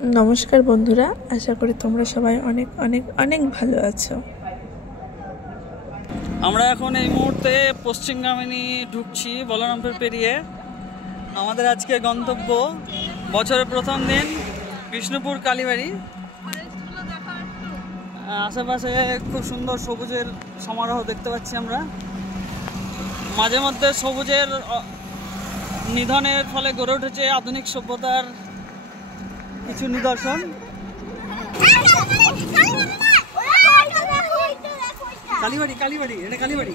नमस्कार बंधुरा आशा करी তোমরা সবাই অনেক অনেক অনেক ভালো আছো। আমরা এখন এই মুহূর্তে পশ্চিমগামিনী ঢুকছি বলরামপুর পেরিয়ে। আমাদের আজকে গন্তব্য বছরের প্রথম দিন বিষ্ণুপুর কালীবাড়ি। আশেপাশে খুব সুন্দর সবুজের সমারোহ দেখতে পাচ্ছি আমরা। মাঝে মধ্যে সবুজের নিধনের ফলে গড়ে উঠেছে আধুনিক সভ্যতার কিছু নিদর্শন। কালীবাড়ি কালীবাড়ি এটা কালীবাড়ি।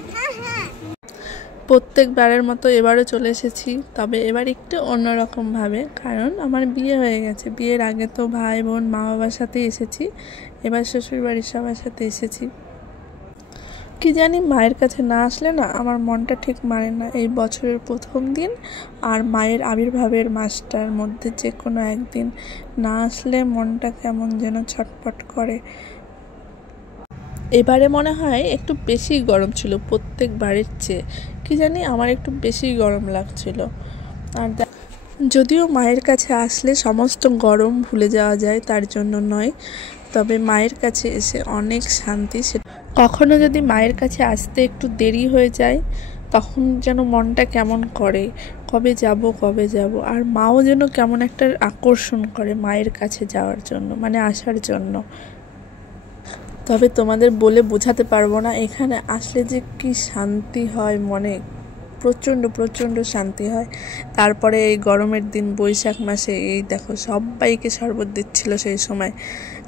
প্রত্যেকবারের মতো এবারও চলে এসেছি, তবে এবার একটু অন্যরকম ভাবে, কারণ আমার বিয়ে হয়ে গেছে। বিয়ের আগে তো ভাই বোন মা বাবার সাথে এসেছি, এবার শ্বশুর বাড়ির সবার সাথে এসেছি। কি জানি মায়ের কাছে না আসলে না আমার মনটা ঠিক মানে না। এই বছরের প্রথম দিন আর মায়ের আবির্ভাবের মাসটার মধ্যে যে কোনো একদিন না আসলে মনটা কেমন যেন ছটফট করে। এবারে মনে হয় একটু বেশি গরম ছিল প্রত্যেকবারের চেয়ে। কি জানি আমার একটু বেশি গরম লাগছিল। আর যদিও মায়ের কাছে আসলে সমস্ত গরম ভুলে যাওয়া যায়, তার জন্য নয়, তবে মায়ের কাছে এসে অনেক শান্তি। কখনো যদি মায়ের কাছে আসতে একটু দেরি হয়ে যায় তখন যেন মনটা কেমন করে, কবে যাব। আর মাও যেন কেমন একটা আকর্ষণ করে মায়ের কাছে যাওয়ার জন্য, মানে আসার জন্য। তবে তোমাদের বলে বোঝাতে পারবো না এখানে আসলে যে কি শান্তি হয় মনে, প্রচণ্ড শান্তি হয়। তারপরে এই গরমের দিন বৈশাখ মাসে এই দেখো সবাইকে শরবত দিচ্ছিল সেই সময়,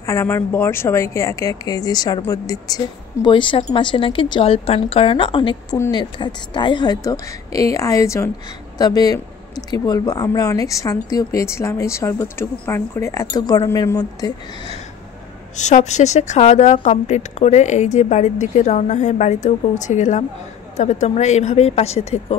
আর আমার বর সবাইকে একে একে যে শরবত দিচ্ছে। বৈশাখ মাসে নাকি জল পান করানো অনেক পুণ্যের কাজ, তাই হয়তো এই আয়োজন। তবে কি বলবো, আমরা অনেক শান্তিও পেয়েছিলাম এই শরবতটুকু পান করে এত গরমের মধ্যে। সব শেষে খাওয়া দাওয়া কমপ্লিট করে এই যে বাড়ির দিকে রওনা হয়ে বাড়িতেও পৌঁছে গেলাম। তবে তোমরা এভাবেই পাশে থেকো।